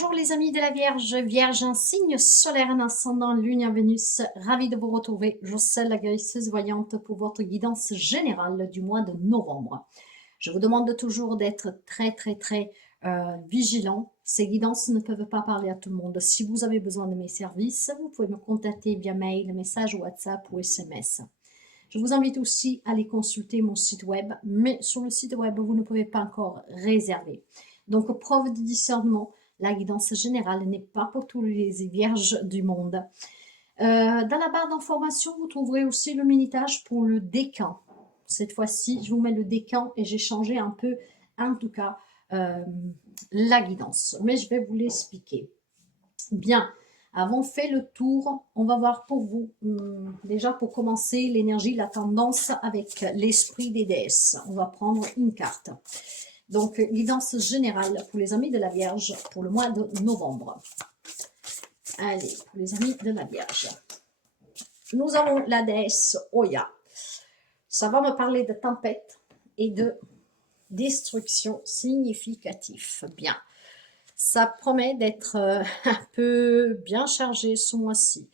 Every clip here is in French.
Bonjour les amis de la Vierge, Vierge un signe solaire, un ascendant, lune en Vénus, ravie de vous retrouver. Je suis la guérisseuse voyante pour votre guidance générale du mois de novembre. Je vous demande toujours d'être très vigilant. Ces guidances ne peuvent pas parler à tout le monde. Si vous avez besoin de mes services, vous pouvez me contacter via mail, message WhatsApp ou SMS. Je vous invite aussi à aller consulter mon site web, mais sur le site web, vous ne pouvez pas encore réserver. Donc, preuve de discernement, la guidance générale n'est pas pour tous les vierges du monde. Dans la barre d'information, vous trouverez aussi le minutage pour le décan. Cette fois-ci, je vous mets le décan et j'ai changé un peu, en tout cas, la guidance. Mais je vais vous l'expliquer. Bien, avons fait le tour. On va voir pour vous, déjà pour commencer, l'énergie, la tendance avec l'esprit des déesses. On va prendre une carte. Donc, guidance générale pour les amis de la Vierge pour le mois de novembre. Allez, pour les amis de la Vierge. Nous avons la déesse Oya. Ça va me parler de tempête et de destruction significative. Bien. Ça promet d'être un peu bien chargé ce mois-ci.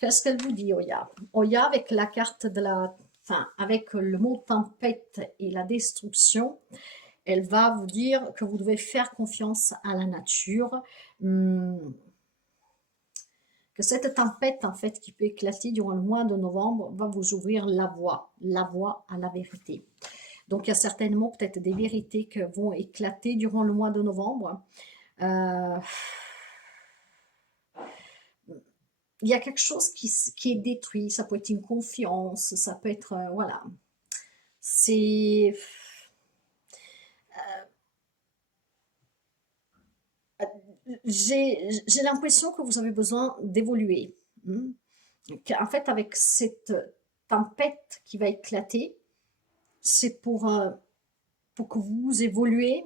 Qu'est-ce qu'elle vous dit, Oya? Oya, avec la carte de la... Enfin, avec le mot tempête et la destruction, elle va vous dire que vous devez faire confiance à la nature, que cette tempête, en fait, qui peut éclater durant le mois de novembre, va vous ouvrir la voie à la vérité. Donc, il y a certainement peut-être des vérités qui vont éclater durant le mois de novembre. Il y a quelque chose qui est détruit, ça peut être une confiance, ça peut être, voilà, c'est... j'ai l'impression que vous avez besoin d'évoluer. En fait, avec cette tempête qui va éclater, c'est pour que vous évoluez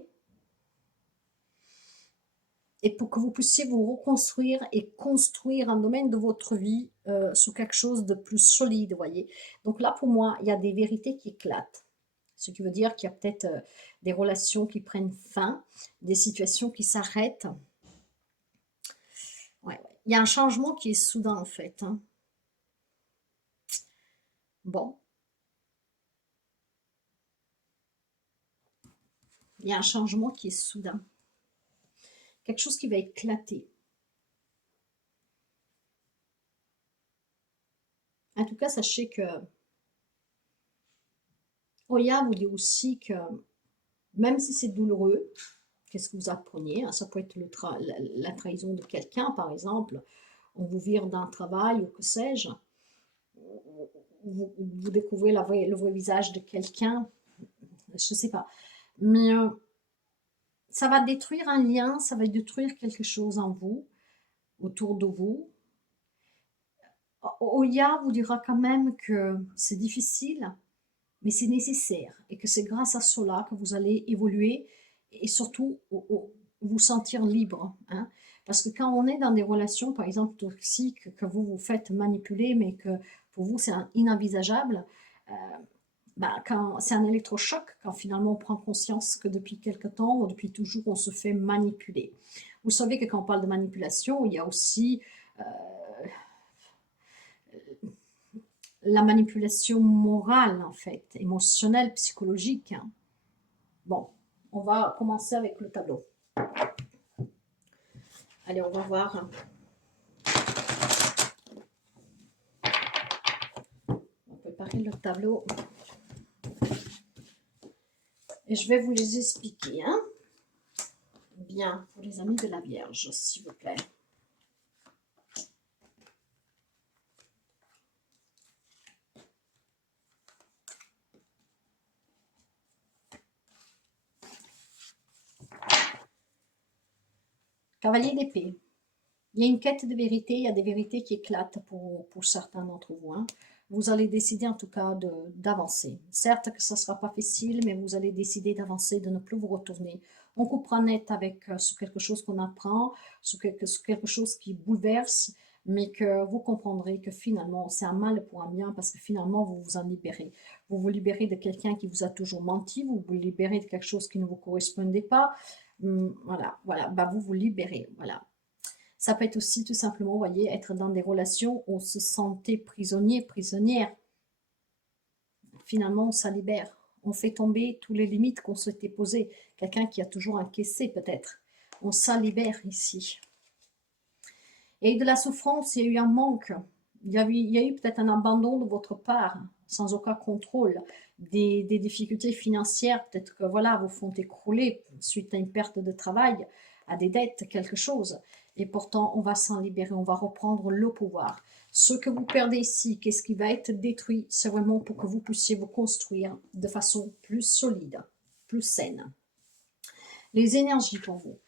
et pour que vous puissiez vous reconstruire et construire un domaine de votre vie sous quelque chose de plus solide, voyez. Donc là, pour moi, il y a des vérités qui éclatent. Ce qui veut dire qu'il y a peut-être des relations qui prennent fin, des situations qui s'arrêtent. Ouais. Il y a un changement qui est soudain, en fait. Bon. Il y a un changement qui est soudain. Quelque chose qui va éclater. En tout cas, sachez que Oya vous dit aussi que même si c'est douloureux, qu'est-ce que vous apprenez? Ça peut être la trahison de quelqu'un, par exemple. On vous vire d'un travail ou que sais-je. Vous découvrez le vrai visage de quelqu'un. Je ne sais pas. Mais ça va détruire un lien, ça va détruire quelque chose en vous, autour de vous. Oya vous dira quand même que c'est difficile, mais c'est nécessaire et que c'est grâce à cela que vous allez évoluer et surtout vous sentir libre. Parce que quand on est dans des relations, par exemple toxiques, que vous vous faites manipuler, mais que pour vous c'est inenvisageable, quand c'est un électrochoc, quand finalement on prend conscience que depuis quelque temps ou depuis toujours on se fait manipuler. Vous savez que quand on parle de manipulation, il y a aussi la manipulation morale, en fait, émotionnelle, psychologique. Bon, on va commencer avec le tableau. Allez, on va voir. On va préparer le tableau. Et je vais vous les expliquer. Bien, pour les amis de la Vierge, s'il vous plaît. Cavalier d'épée. Il y a une quête de vérité, il y a des vérités qui éclatent pour certains d'entre vous. Vous allez décider en tout cas d'avancer. Certes que ça ne sera pas facile, mais vous allez décider d'avancer, de ne plus vous retourner. On coupera net avec sur quelque chose qu'on apprend, sur quelque chose qui bouleverse, mais que vous comprendrez que finalement c'est un mal pour un bien parce que finalement vous vous en libérez. Vous vous libérez de quelqu'un qui vous a toujours menti, vous vous libérez de quelque chose qui ne vous correspondait pas. Voilà, voilà, bah, vous vous libérez, voilà. Ça peut être aussi tout simplement, vous voyez, être dans des relations où on se sentait prisonnier, prisonnière. Finalement, on s'en libère. On fait tomber toutes les limites qu'on s'était posées. Quelqu'un qui a toujours encaissé peut-être. On s'en libère ici. Et de la souffrance, il y a eu un manque. Il y a eu peut-être un abandon de votre part, sans aucun contrôle. Des difficultés financières, peut-être que voilà, vous font écrouler suite à une perte de travail, à des dettes, quelque chose. Et pourtant, on va s'en libérer, on va reprendre le pouvoir. Ce que vous perdez ici, qu'est-ce qui va être détruit, c'est vraiment pour que vous puissiez vous construire de façon plus solide, plus saine. Les énergies pour vous.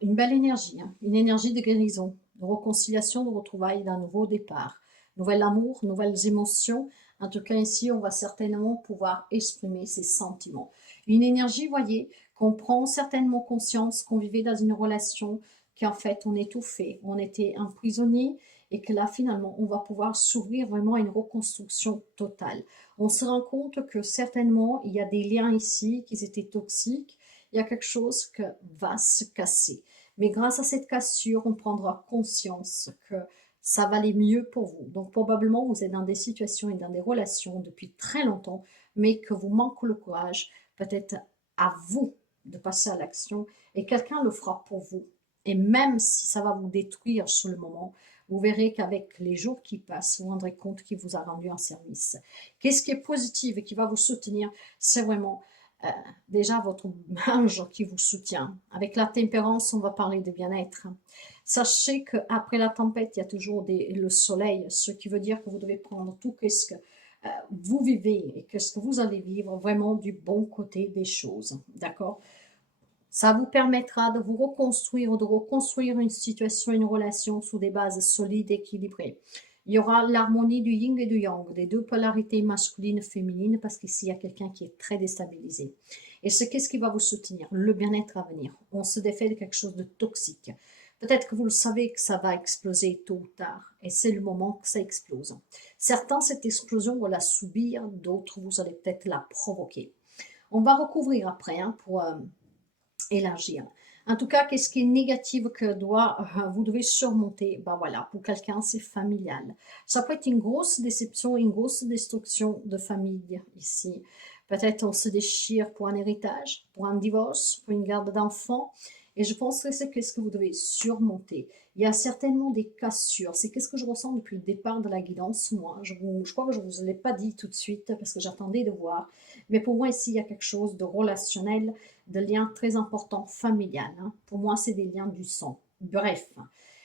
Une belle énergie, hein. Une énergie de guérison, de réconciliation, de retrouvailles, d'un nouveau départ. Nouvel amour, nouvelles émotions. En tout cas, ici, on va certainement pouvoir exprimer ses sentiments. Une énergie, voyez, qu'on prend certainement conscience qu'on vivait dans une relation, qu'en fait, on étouffait, on était un prisonnier et que là, finalement, on va pouvoir s'ouvrir vraiment à une reconstruction totale. On se rend compte que certainement, il y a des liens ici qui étaient toxiques, il y a quelque chose qui va se casser. Mais grâce à cette cassure, on prendra conscience que ça va aller mieux pour vous. Donc probablement, vous êtes dans des situations et dans des relations depuis très longtemps, mais que vous manquez le courage, peut-être à vous de passer à l'action, et quelqu'un le fera pour vous. Et même si ça va vous détruire sur le moment, vous verrez qu'avec les jours qui passent, vous vous rendrez compte qu'il vous a rendu un service. Qu'est-ce qui est positif et qui va vous soutenir? C'est vraiment euh, déjà votre ange qui vous soutient. Avec la tempérance, on va parler de bien-être. Sachez qu'après la tempête, il y a toujours le soleil, ce qui veut dire que vous devez prendre tout ce que vous vivez et qu'est-ce que vous allez vivre vraiment du bon côté des choses. D'accord? Ça vous permettra de vous reconstruire, de reconstruire une situation, une relation sous des bases solides, équilibrées. Il y aura l'harmonie du yin et du yang, des deux polarités masculines et féminines, parce qu'ici, il y a quelqu'un qui est très déstabilisé. Et c'est qu'est-ce qui va vous soutenir? Le bien-être à venir. On se défait de quelque chose de toxique. Peut-être que vous le savez que ça va exploser tôt ou tard, et c'est le moment que ça explose. Certains, cette explosion vont la subir, d'autres, vous allez peut-être la provoquer. On va recouvrir après pour élargir. En tout cas, qu'est-ce qui est négatif que vous devez surmonter? Ben voilà, pour quelqu'un, c'est familial. Ça peut être une grosse déception, une grosse destruction de famille ici. Peut-être on se déchire pour un héritage, pour un divorce, pour une garde d'enfants. Et je pense que c'est ce que vous devez surmonter. Il y a certainement des cassures. C'est qu'est-ce que je ressens depuis le départ de la guidance, moi. Je crois que je ne vous l'ai pas dit tout de suite parce que j'attendais de voir. Mais pour moi, ici, il y a quelque chose de relationnel, de liens très importants, familial. Hein. Pour moi, c'est des liens du sang. Bref,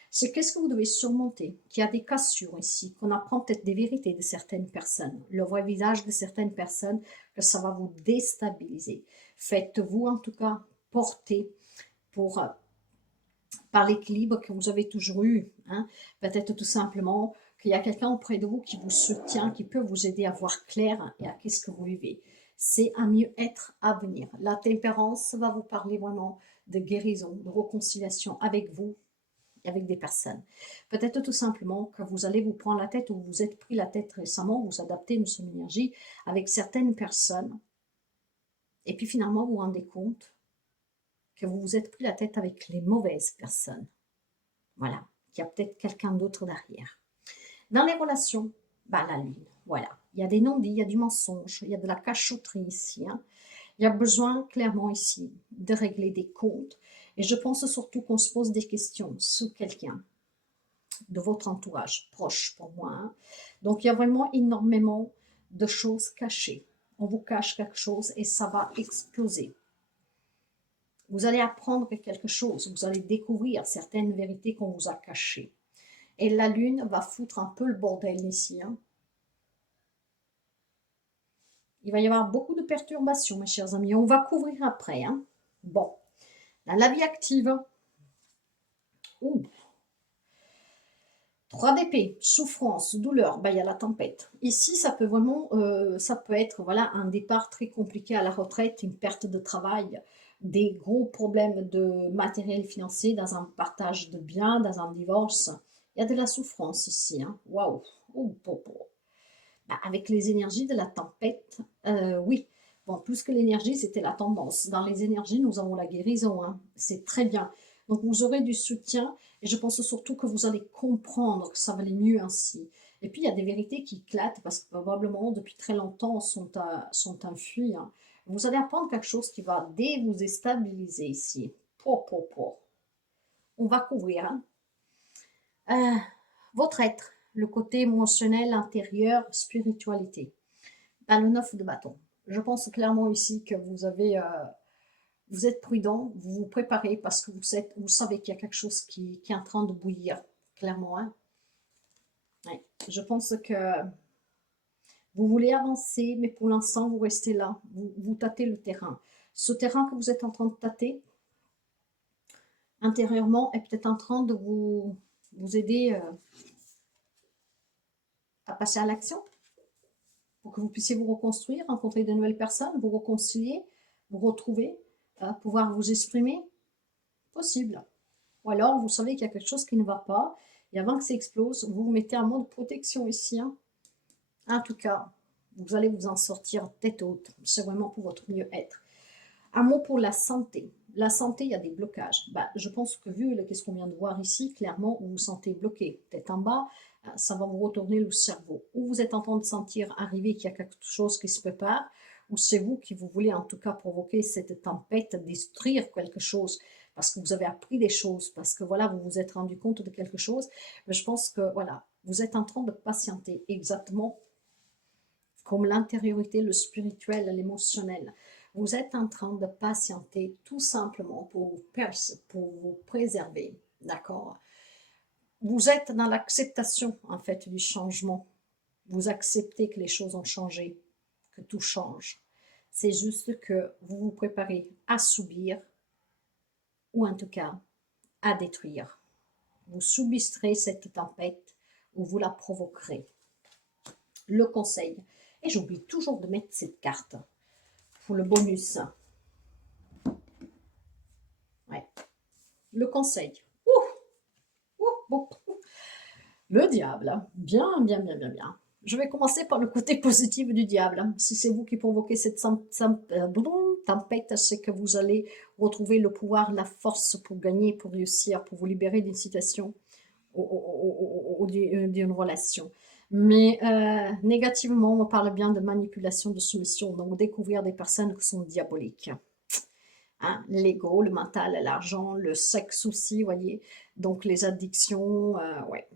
c'est qu'est-ce que vous devez surmonter, qu'il y a des cassures ici, qu'on apprend peut-être des vérités de certaines personnes, le vrai visage de certaines personnes, que ça va vous déstabiliser. Faites-vous en tout cas porter pour, par l'équilibre que vous avez toujours eu. Hein. Peut-être tout simplement qu'il y a quelqu'un auprès de vous qui vous soutient, qui peut vous aider à voir clair et à qu'est-ce que vous vivez. C'est un mieux-être à venir. La tempérance va vous parler vraiment de guérison, de réconciliation avec vous et avec des personnes. Peut-être tout simplement que vous allez vous prendre la tête ou vous vous êtes pris la tête récemment, vous adaptez une son énergie avec certaines personnes et puis finalement vous vous rendez compte que vous vous êtes pris la tête avec les mauvaises personnes. Voilà, qu'il y a peut-être quelqu'un d'autre derrière. Dans les relations, la lune, voilà. Il y a des non-dits, il y a du mensonge, il y a de la cachotterie ici. Hein. Il y a besoin clairement ici de régler des comptes. Et je pense surtout qu'on se pose des questions sur quelqu'un de votre entourage proche pour moi. Hein. Donc il y a vraiment énormément de choses cachées. On vous cache quelque chose et ça va exploser. Vous allez apprendre quelque chose, vous allez découvrir certaines vérités qu'on vous a cachées. Et la lune va foutre un peu le bordel ici. Hein. Il va y avoir beaucoup de perturbations, mes chers amis. On va couvrir après. Hein. Bon, dans la vie active. Ouh. 3 d'épée, souffrance, douleur, il y a la tempête. Ici, ça peut vraiment, ça peut être voilà, un départ très compliqué à la retraite, une perte de travail, des gros problèmes de matériel financier dans un partage de biens, dans un divorce. Il y a de la souffrance ici. Hein. Waouh! Avec les énergies de la tempête, oui, Bon, plus que l'énergie, c'était la tendance. Dans les énergies, nous avons la guérison, hein. C'est très bien. Donc, vous aurez du soutien et je pense surtout que vous allez comprendre que ça valait mieux ainsi. Et puis, il y a des vérités qui éclatent parce que probablement, depuis très longtemps, sont enfuies, hein. Vous allez apprendre quelque chose qui va vous déstabiliser ici. On va couvrir, hein. Votre être, le côté émotionnel, intérieur, spiritualité. Le 9 de bâton. Je pense clairement ici que vous êtes prudent, vous vous préparez parce que vous savez qu'il y a quelque chose qui est en train de bouillir, clairement, hein. Ouais. Je pense que vous voulez avancer, mais pour l'instant, vous restez là, vous tâtez le terrain. Ce terrain que vous êtes en train de tâter, intérieurement, est peut-être en train de vous aider à passer à l'action, pour que vous puissiez vous reconstruire, rencontrer de nouvelles personnes, vous réconcilier, vous retrouver, pouvoir vous exprimer, possible. Ou alors, vous savez qu'il y a quelque chose qui ne va pas, et avant que ça explose, vous vous mettez en mode protection ici, hein. En tout cas, vous allez vous en sortir tête haute, c'est vraiment pour votre mieux-être. Un mot pour la santé. La santé, il y a des blocages. Je pense que vu ce qu'on vient de voir ici, clairement, vous vous sentez bloqué, tête en bas, ça va vous retourner le cerveau. Ou vous êtes en train de sentir arriver qu'il y a quelque chose qui se prépare, ou c'est vous qui vous voulez en tout cas provoquer cette tempête, détruire quelque chose, parce que vous avez appris des choses, parce que voilà, vous vous êtes rendu compte de quelque chose. Mais je pense que voilà, vous êtes en train de patienter exactement comme l'intériorité, le spirituel, l'émotionnel. Vous êtes en train de patienter tout simplement pour vous préserver, d'accord? Vous êtes dans l'acceptation, en fait, du changement. Vous acceptez que les choses ont changé, que tout change. C'est juste que vous vous préparez à subir, ou en tout cas, à détruire. Vous subirez cette tempête ou vous la provoquerez. Le conseil. Et j'oublie toujours de mettre cette carte pour le bonus. Ouais. Le conseil. Le diable. Bien, bien, bien, bien, bien. Je vais commencer par le côté positif du diable. Si c'est vous qui provoquez cette tempête, c'est que vous allez retrouver le pouvoir, la force pour gagner, pour réussir, pour vous libérer d'une situation ou d'une relation. Mais négativement, on parle bien de manipulation, de soumission, donc découvrir des personnes qui sont diaboliques. Hein, l'ego, le mental, l'argent, le sexe aussi, voyez. Donc les addictions, ouais.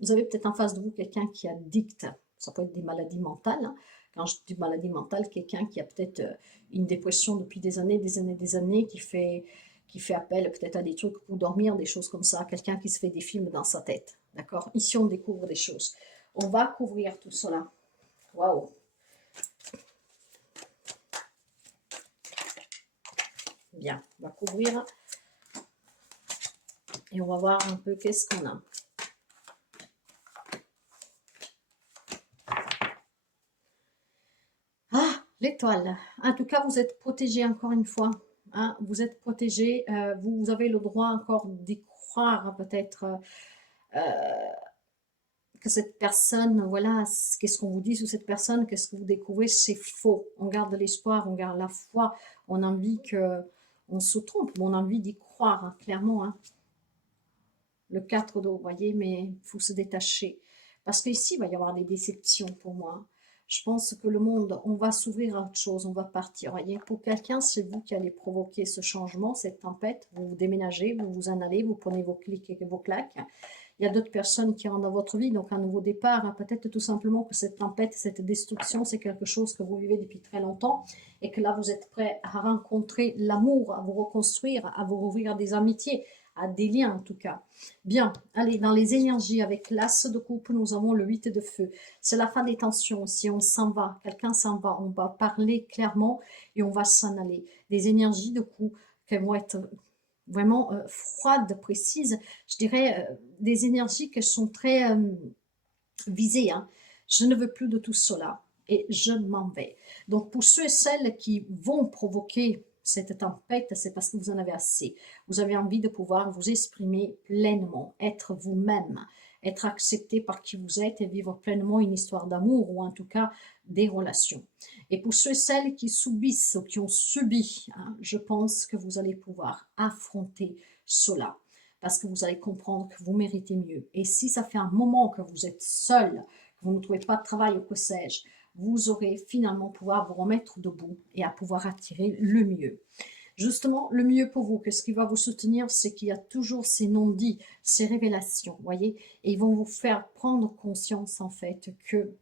Vous avez peut-être en face de vous quelqu'un qui addicte, ça peut être des maladies mentales, hein. Quand je dis maladie mentale, quelqu'un qui a peut-être une dépression depuis des années, qui fait appel peut-être à des trucs pour dormir, des choses comme ça, quelqu'un qui se fait des films dans sa tête, d'accord? Ici, on découvre des choses. On va couvrir tout cela. Waouh! Bien, on va couvrir et on va voir un peu qu'est-ce qu'on a. Ah, l'étoile. En tout cas, vous êtes protégé encore une fois. Hein, vous êtes protégé. Vous avez le droit encore d'y croire, hein, peut-être que cette personne, voilà, qu'est-ce qu'on vous dit sur cette personne, qu'est-ce que vous découvrez, c'est faux. On garde l'espoir, on garde la foi. On a envie on se trompe, mais on a envie d'y croire, hein, clairement. Hein. Le 4 d'eau, vous voyez, mais il faut se détacher. Parce qu'ici, il va y avoir des déceptions pour moi. Je pense que le monde, on va s'ouvrir à autre chose, on va partir. Voyez, pour quelqu'un, c'est vous qui allez provoquer ce changement, cette tempête. Vous vous déménagez, vous vous en allez, vous prenez vos clics et vos claques. Il y a d'autres personnes qui rentrent dans votre vie, donc un nouveau départ. Hein. Peut-être tout simplement que cette tempête, cette destruction, c'est quelque chose que vous vivez depuis très longtemps et que là, vous êtes prêt à rencontrer l'amour, à vous reconstruire, à vous rouvrir des amitiés, à des liens en tout cas. Bien, allez, dans les énergies, avec l'as de coupe, nous avons le 8 de feu. C'est la fin des tensions aussi, on s'en va, quelqu'un s'en va, on va parler clairement et on va s'en aller. Des énergies de coupe qui vont être vraiment froides, précises, je dirais des énergies qui sont très visées. Hein. Je ne veux plus de tout cela et je m'en vais. Donc pour ceux et celles qui vont provoquer cette tempête, c'est parce que vous en avez assez. Vous avez envie de pouvoir vous exprimer pleinement, être vous-même, être accepté par qui vous êtes et vivre pleinement une histoire d'amour ou en tout cas des relations. Et pour ceux et celles qui subissent ou qui ont subi, hein, je pense que vous allez pouvoir affronter cela parce que vous allez comprendre que vous méritez mieux. Et si ça fait un moment que vous êtes seul, que vous ne trouvez pas de travail ou que sais-je, vous aurez finalement pouvoir vous remettre debout et à pouvoir attirer le mieux. Justement, le mieux pour vous, que ce qui va vous soutenir, c'est qu'il y a toujours ces non-dits, ces révélations, voyez, et ils vont vous faire prendre conscience en fait que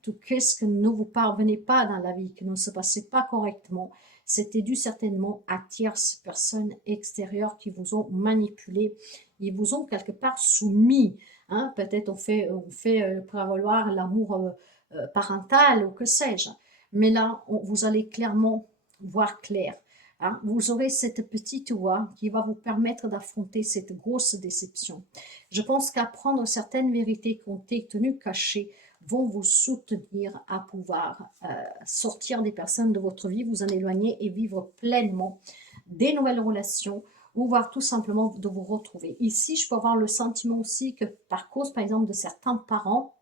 tout ce que ne vous parvenez pas dans la vie, que ne se passait pas correctement, c'était dû certainement à tierces personnes extérieures qui vous ont manipulé, ils vous ont quelque part soumis. Hein, peut-être on fait prévaloir l'amour parental ou que sais-je. Mais là, vous allez clairement voir clair. Hein. Vous aurez cette petite voix qui va vous permettre d'affronter cette grosse déception. Je pense qu'apprendre certaines vérités qui ont été tenues cachées vont vous soutenir à pouvoir sortir des personnes de votre vie, vous en éloigner et vivre pleinement des nouvelles relations ou voir tout simplement de vous retrouver. Ici, je peux avoir le sentiment aussi que par cause, par exemple, de certains parents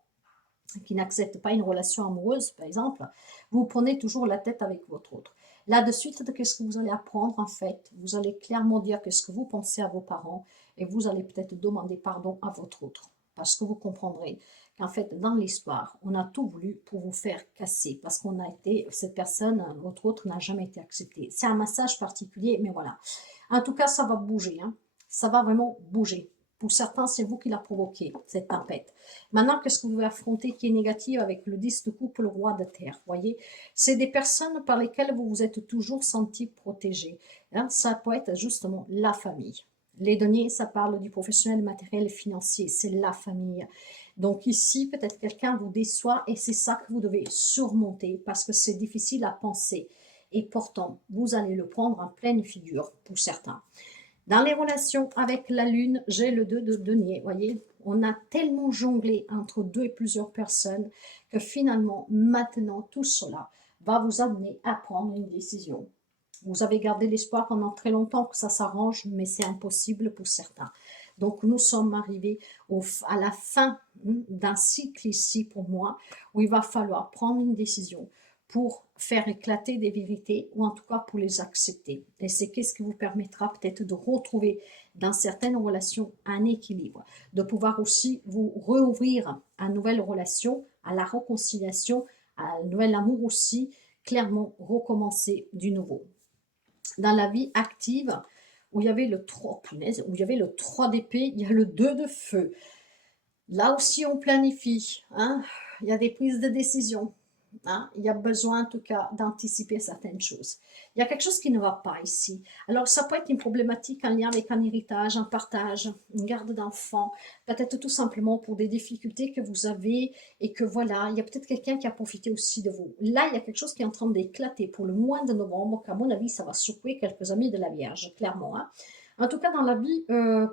qui n'acceptent pas une relation amoureuse, par exemple, vous prenez toujours la tête avec votre autre. Là, de suite, qu'est-ce que vous allez apprendre en fait? Vous allez clairement dire qu'est-ce que vous pensez à vos parents et vous allez peut-être demander pardon à votre autre. Parce que vous comprendrez qu'en fait, dans l'histoire, on a tout voulu pour vous faire casser. Parce qu'on a été, cette personne, votre autre, n'a jamais été acceptée. C'est un massage particulier, mais voilà. En tout cas, ça va bouger. Hein. Ça va vraiment bouger. Pour certains, c'est vous qui l'a provoqué, cette tempête. Maintenant, qu'est-ce que vous pouvez affronter qui est négatif avec le 10 de coupe, le roi de terre, voyez? C'est des personnes par lesquelles vous vous êtes toujours senti protégé. Hein? Ça peut être justement la famille. Les données, ça parle du professionnel matériel et financier, c'est la famille. Donc ici, peut-être quelqu'un vous déçoit et c'est ça que vous devez surmonter parce que c'est difficile à penser. Et pourtant, vous allez le prendre en pleine figure pour certains. Dans les relations avec la lune, j'ai le 2 de denier, voyez, on a tellement jonglé entre deux et plusieurs personnes que finalement, maintenant, tout cela va vous amener à prendre une décision. Vous avez gardé l'espoir pendant très longtemps que ça s'arrange, mais c'est impossible pour certains. Donc, nous sommes arrivés à la fin d'un cycle ici, pour moi, où il va falloir prendre une décision pour faire éclater des vérités ou en tout cas pour les accepter. Et c'est qu'est-ce qui vous permettra peut-être de retrouver dans certaines relations un équilibre, de pouvoir aussi vous rouvrir à une nouvelle relation, à la réconciliation, à un nouvel amour aussi, clairement recommencer du nouveau. Dans la vie active, où il y avait le 3, punaise, où il y avait le 3 d'épée, il y a le 2 de feu. Là aussi, on planifie, hein, il y a des prises de décision. Hein, il y a besoin en tout cas d'anticiper certaines choses. Il y a quelque chose qui ne va pas ici. Alors ça peut être une problématique en lien avec un héritage, un partage, une garde d'enfants, peut-être tout simplement pour des difficultés que vous avez et que voilà, il y a peut-être quelqu'un qui a profité aussi de vous. Là, il y a quelque chose qui est en train d'éclater pour le mois de novembre, qu'à mon avis, ça va secouer quelques amis de la Vierge, clairement. Hein. En tout cas, dans la vie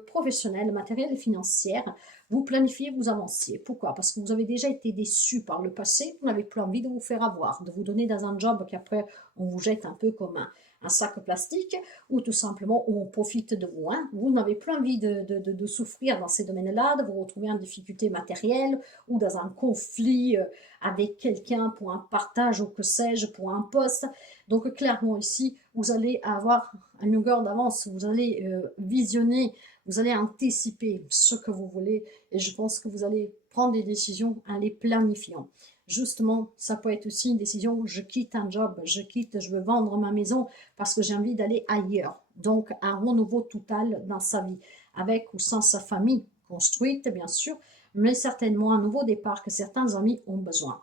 professionnelle, matérielle et financière, vous planifiez, vous avanciez. Pourquoi? Parce que vous avez déjà été déçu par le passé, vous n'avez plus envie de vous faire avoir, de vous donner dans un job qu'après on vous jette un peu comme un sac plastique, ou tout simplement où on profite de vous. Hein. Vous n'avez plus envie de souffrir dans ces domaines-là, de vous retrouver en difficulté matérielle ou dans un conflit avec quelqu'un pour un partage ou que sais-je, pour un poste. Donc clairement ici, vous allez avoir une longueur d'avance, vous allez visionner, vous allez anticiper ce que vous voulez et je pense que vous allez prendre des décisions en les planifiant. Justement, ça peut être aussi une décision, je quitte un job, je veux vendre ma maison parce que j'ai envie d'aller ailleurs. Donc, un renouveau total dans sa vie, avec ou sans sa famille construite, bien sûr, mais certainement un nouveau départ que certains amis ont besoin.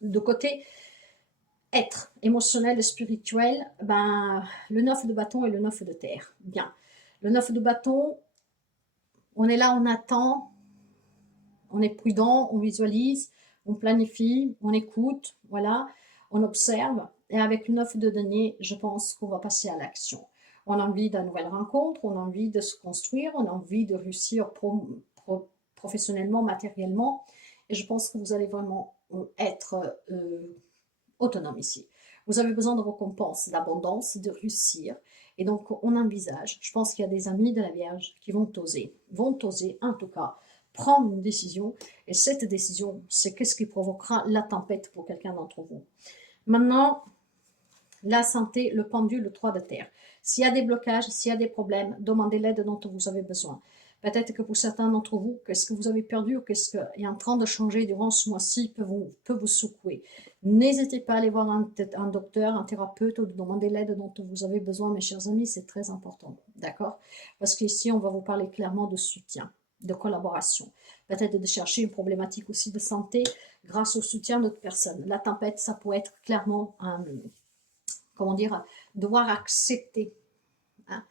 De côté être émotionnel et spirituel, ben, le 9 de bâton et le 9 de terre. Bien. Le 9 de bâton, on est là, on attend, on est prudent, on visualise, on planifie, on écoute, voilà, on observe. Et avec le 9 de denier, je pense qu'on va passer à l'action. On a envie d'une nouvelle rencontre, on a envie de se construire, on a envie de réussir professionnellement, matériellement. Et je pense que vous allez vraiment être autonome ici. Vous avez besoin de récompenses, d'abondance, de réussir. Et donc, on envisage, je pense qu'il y a des amis de la Vierge qui vont oser en tout cas prendre une décision. Et cette décision, c'est qu'est-ce qui provoquera la tempête pour quelqu'un d'entre vous. Maintenant, la santé, le pendule, le 3 de terre. S'il y a des blocages, s'il y a des problèmes, demandez l'aide dont vous avez besoin. Peut-être que pour certains d'entre vous, qu'est-ce que vous avez perdu ou qu'est-ce qui est en train de changer durant ce mois-ci peut vous secouer. N'hésitez pas à aller voir un docteur, un thérapeute ou de demander l'aide dont vous avez besoin, mes chers amis, c'est très important. D'accord? Parce qu'ici, on va vous parler clairement de soutien, de collaboration. Peut-être de chercher une problématique aussi de santé grâce au soutien d'autres personnes. La tempête, ça peut être clairement comment dire, devoir accepter hein,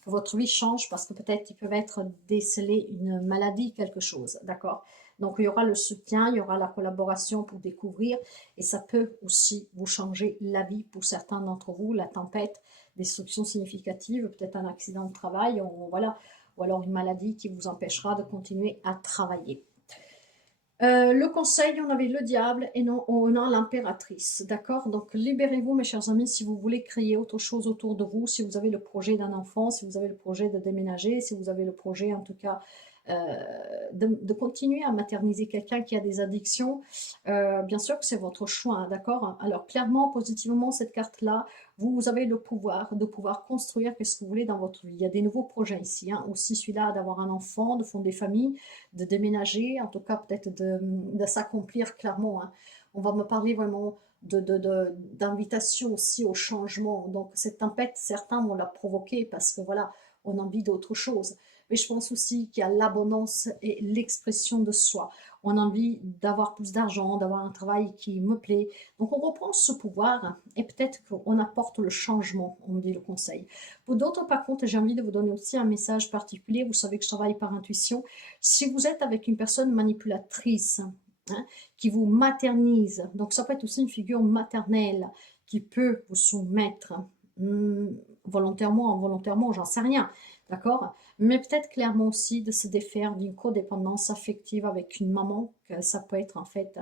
que votre vie change parce que peut-être il peut être décelé une maladie, quelque chose, d'accord? Donc il y aura le soutien, il y aura la collaboration pour découvrir et ça peut aussi vous changer la vie pour certains d'entre vous, la tempête, destruction significative, peut-être un accident de travail, voilà, ou alors une maladie qui vous empêchera de continuer à travailler. Le conseil, on avait le diable et non, on a l'impératrice, d'accord? Donc libérez-vous mes chers amis si vous voulez créer autre chose autour de vous, si vous avez le projet d'un enfant, si vous avez le projet de déménager, si vous avez le projet en tout cas de continuer à materniser quelqu'un qui a des addictions, bien sûr que c'est votre choix, hein, d'accord? Alors clairement, positivement, cette carte-là, vous avez le pouvoir de pouvoir construire ce que vous voulez dans votre vie. Il y a des nouveaux projets ici, hein, aussi celui-là d'avoir un enfant, de fonder famille, de déménager, en tout cas peut-être de s'accomplir clairement. Hein. On va me parler vraiment d'invitation aussi au changement. Donc cette tempête, certains vont la provoquer parce que voilà, on a envie d'autre chose. Mais je pense aussi qu'il y a l'abondance et l'expression de soi. On a envie d'avoir plus d'argent, d'avoir un travail qui me plaît. Donc on reprend ce pouvoir et peut-être qu'on apporte le changement, on me dit le conseil. Pour d'autres, par contre, j'ai envie de vous donner aussi un message particulier. Vous savez que je travaille par intuition. Si vous êtes avec une personne manipulatrice, hein, qui vous maternise, donc ça peut être aussi une figure maternelle qui peut vous soumettre volontairement, involontairement, j'en sais rien, d'accord? Mais peut-être clairement aussi de se défaire d'une codépendance affective avec une maman, que ça peut être en fait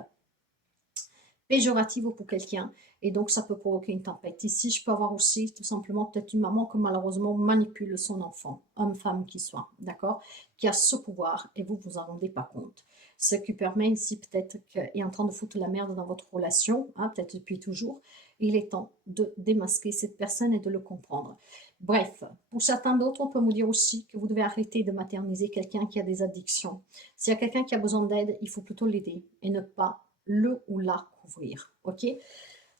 péjorative pour quelqu'un, et donc ça peut provoquer une tempête. Ici, je peux avoir aussi tout simplement peut-être une maman qui malheureusement manipule son enfant, homme, femme qui soit, d'accord, qui a ce pouvoir, et vous vous en rendez pas compte. Ce qui permet ici peut-être qu'il est en train de foutre la merde dans votre relation, hein, peut-être depuis toujours. Il est temps de démasquer cette personne et de le comprendre. Bref, pour certains d'autres, on peut vous dire aussi que vous devez arrêter de materniser quelqu'un qui a des addictions. S'il y a quelqu'un qui a besoin d'aide, il faut plutôt l'aider et ne pas le ou la couvrir. Ok?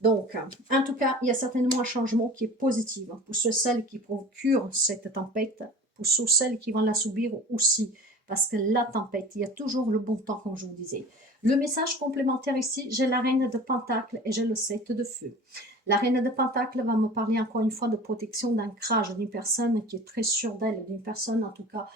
Donc, en tout cas, il y a certainement un changement qui est positif pour ceux celles qui procurent cette tempête, pour ceux celles qui vont la subir aussi, parce que la tempête, il y a toujours le bon temps, comme je vous disais. Le message complémentaire ici, j'ai la reine de Pentacle et j'ai le 7 de feu. La reine de Pentacle va me parler encore une fois de protection, d'ancrage d'une personne qui est très sûre d'elle, d'une personne en tout cas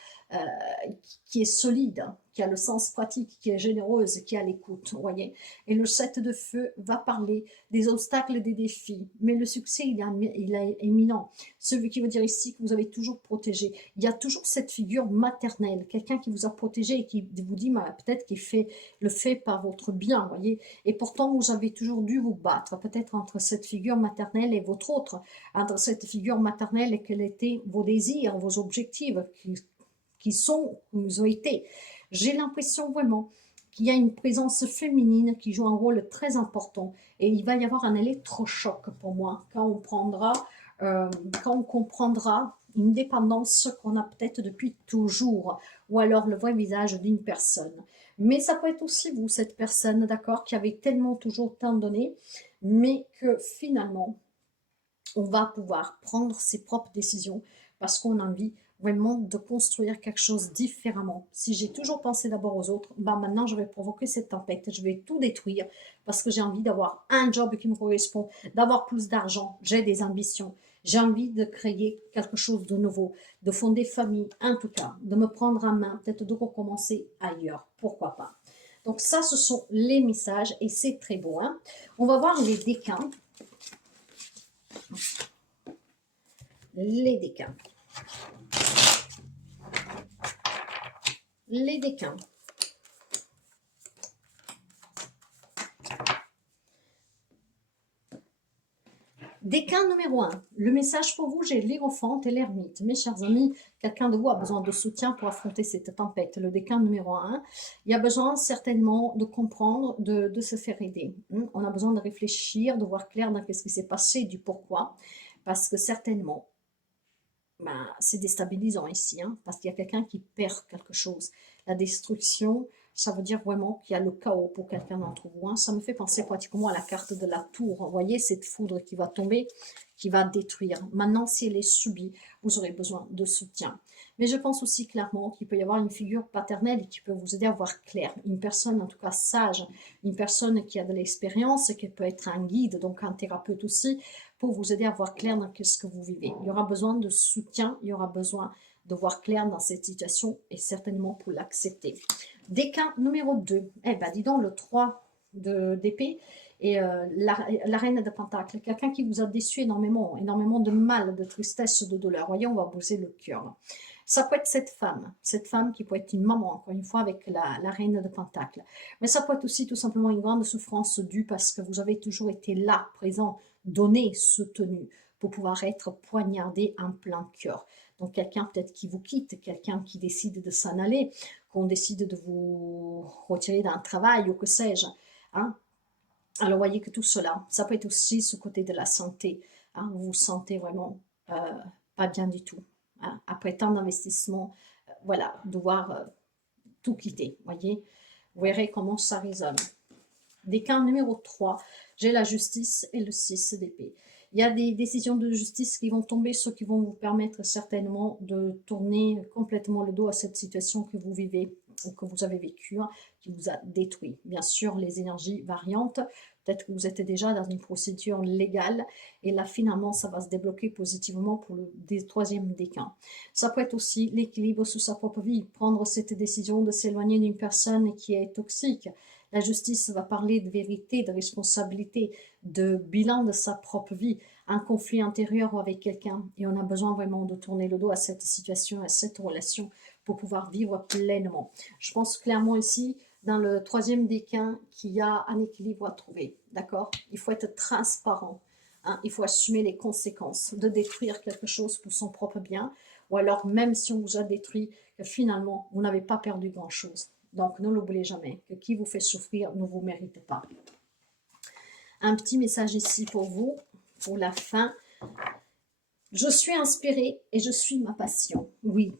qui est solide, qui a le sens pratique, qui est généreuse, qui a l'écoute, vous voyez. Et le 7 de feu va parler des obstacles, des défis, mais le succès, il est éminent. Ce qui veut dire ici que vous avez toujours protégé. Il y a toujours cette figure maternelle, quelqu'un qui vous a protégé et qui vous dit peut-être qu'il le fait par votre bien, vous voyez. Et pourtant, vous avez toujours dû vous battre, peut-être entre cette figure maternelle et votre autre, entre cette figure maternelle et quels étaient vos désirs, vos objectifs, vous ont été. J'ai l'impression vraiment qu'il y a une présence féminine qui joue un rôle très important et il va y avoir un électrochoc pour moi quand on comprendra une dépendance qu'on a peut-être depuis toujours ou alors le vrai visage d'une personne. Mais ça peut être aussi vous, cette personne, d'accord, qui avait tellement toujours tant donné, mais que finalement, on va pouvoir prendre ses propres décisions parce qu'on a envie vraiment de construire quelque chose différemment. Si j'ai toujours pensé d'abord aux autres, maintenant je vais provoquer cette tempête, je vais tout détruire parce que j'ai envie d'avoir un job qui me correspond, d'avoir plus d'argent, j'ai des ambitions, j'ai envie de créer quelque chose de nouveau, de fonder famille, en tout cas, de me prendre en main, peut-être de recommencer ailleurs, pourquoi pas. Donc ça, ce sont les messages et c'est très beau. Hein. On va voir les décans. Les décans. Les décans. Décun numéro 1. Le message pour vous, j'ai l'Hiérophante et l'Ermite. Mes chers amis, quelqu'un de vous a besoin de soutien pour affronter cette tempête. Le décun numéro 1, il y a besoin certainement de comprendre, de se faire aider. On a besoin de réfléchir, de voir clair dans ce qui s'est passé, du pourquoi. Parce que certainement, ben, c'est déstabilisant ici, parce qu'il y a quelqu'un qui perd quelque chose. La destruction, ça veut dire vraiment qu'il y a le chaos pour quelqu'un d'entre vous. Ça me fait penser pratiquement à la carte de la tour. Vous voyez cette foudre qui va tomber, qui va détruire. Maintenant, si elle est subie, vous aurez besoin de soutien. Mais je pense aussi clairement qu'il peut y avoir une figure paternelle qui peut vous aider à voir clair. Une personne en tout cas sage, une personne qui a de l'expérience, qui peut être un guide, donc un thérapeute aussi, pour vous aider à voir clair dans ce que vous vivez. Il y aura besoin de soutien, il y aura besoin de voir clair dans cette situation et certainement pour l'accepter. Décun numéro 2, eh ben dis donc le 3 d'épée et la reine de Pentacle, quelqu'un qui vous a déçu énormément, énormément de mal, de tristesse, de douleur. Voyez, on va briser le cœur. Ça peut être cette femme qui peut être une maman, encore une fois, avec la reine de Pentacle. Mais ça peut être aussi tout simplement une grande souffrance due parce que vous avez toujours été là, présent, donné, soutenu, pour pouvoir être poignardé en plein cœur. Donc quelqu'un peut-être qui vous quitte, quelqu'un qui décide de s'en aller, qu'on décide de vous retirer d'un travail ou que sais-je. Alors voyez que tout cela, ça peut être aussi ce côté de la santé. Vous vous sentez vraiment pas bien du tout. Après tant d'investissement, voilà, devoir tout quitter, voyez. Vous verrez comment ça résonne. Décun numéro 3, j'ai la justice et le 6 d'épée. Il y a des décisions de justice qui vont tomber, ce qui vont vous permettre certainement de tourner complètement le dos à cette situation que vous vivez ou que vous avez vécue, qui vous a détruit. Bien sûr, les énergies variantes, peut-être que vous êtes déjà dans une procédure légale et là, finalement, ça va se débloquer positivement pour le troisième décun. Ça peut être aussi l'équilibre sous sa propre vie, prendre cette décision de s'éloigner d'une personne qui est toxique. La justice va parler de vérité, de responsabilité, de bilan de sa propre vie, un conflit intérieur avec quelqu'un. Et on a besoin vraiment de tourner le dos à cette situation, à cette relation pour pouvoir vivre pleinement. Je pense clairement ici, dans le troisième décun, qu'il y a un équilibre à trouver. D'accord? Il faut être transparent. Il faut assumer les conséquences de détruire quelque chose pour son propre bien. Ou alors, même si on vous a détruit, que finalement, vous n'avez pas perdu grand-chose. Donc, ne l'oubliez jamais, que qui vous fait souffrir ne vous mérite pas. Un petit message ici pour vous, pour la fin. Je suis inspirée et je suis ma passion. Oui,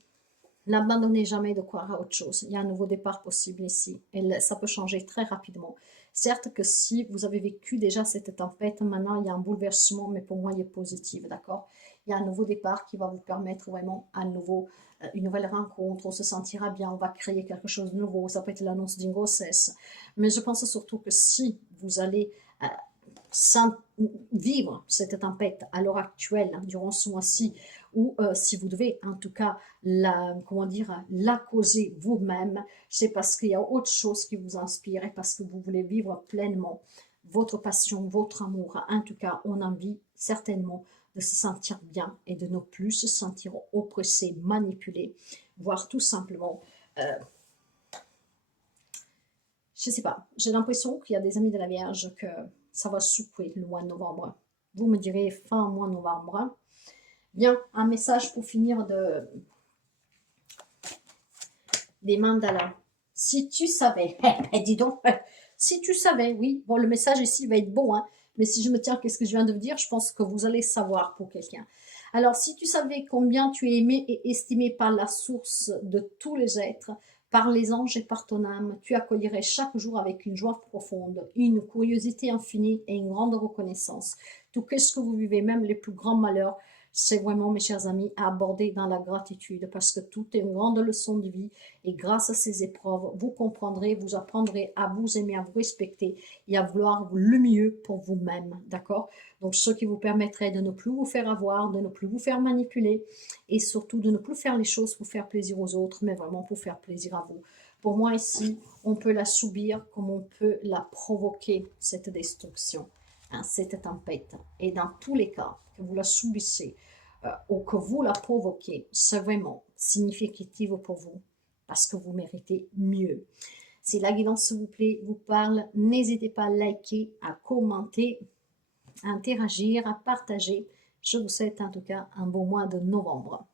n'abandonnez jamais de croire à autre chose. Il y a un nouveau départ possible ici. Et ça peut changer très rapidement. Certes que si vous avez vécu déjà cette tempête, maintenant il y a un bouleversement, mais pour moi il est positif, d'accord? Il y a un nouveau départ qui va vous permettre vraiment une nouvelle rencontre, on se sentira bien, on va créer quelque chose de nouveau, ça peut être l'annonce d'une grossesse. Mais je pense surtout que si vous allez sans vivre cette tempête à l'heure actuelle, durant ce mois-ci, ou si vous devez en tout cas la causer vous-même, c'est parce qu'il y a autre chose qui vous inspire et parce que vous voulez vivre pleinement votre passion, votre amour. En tout cas, on a envie certainement de se sentir bien et de ne plus se sentir oppressé, manipulé, voire tout simplement je sais pas, j'ai l'impression qu'il y a des amis de la Vierge que ça va secouer le mois de novembre. Vous me direz fin mois novembre. Bien, un message pour finir des mandalas. Si tu savais, dis donc, si tu savais, oui, bon, le message ici va être beau, mais si je me tiens à ce que je viens de vous dire, je pense que vous allez savoir pour quelqu'un. Alors, si tu savais combien tu es aimé et estimé par la source de tous les êtres, par les anges et par ton âme, tu accueillerais chaque jour avec une joie profonde, une curiosité infinie et une grande reconnaissance. Tout ce que vous vivez, même les plus grands malheurs, c'est vraiment, mes chers amis, à aborder dans la gratitude parce que tout est une grande leçon de vie et grâce à ces épreuves, vous comprendrez, vous apprendrez à vous aimer, à vous respecter et à vouloir le mieux pour vous-même, d'accord? Donc, ce qui vous permettrait de ne plus vous faire avoir, de ne plus vous faire manipuler et surtout de ne plus faire les choses pour faire plaisir aux autres, mais vraiment pour faire plaisir à vous. Pour moi, ici, on peut la subir comme on peut la provoquer, cette destruction, cette tempête. Et dans tous les cas, que vous la subissez ou que vous la provoquez, c'est vraiment significatif pour vous parce que vous méritez mieux. Si la guidance, s'il vous plaît, vous parle, n'hésitez pas à liker, à commenter, à interagir, à partager. Je vous souhaite en tout cas un beau mois de novembre.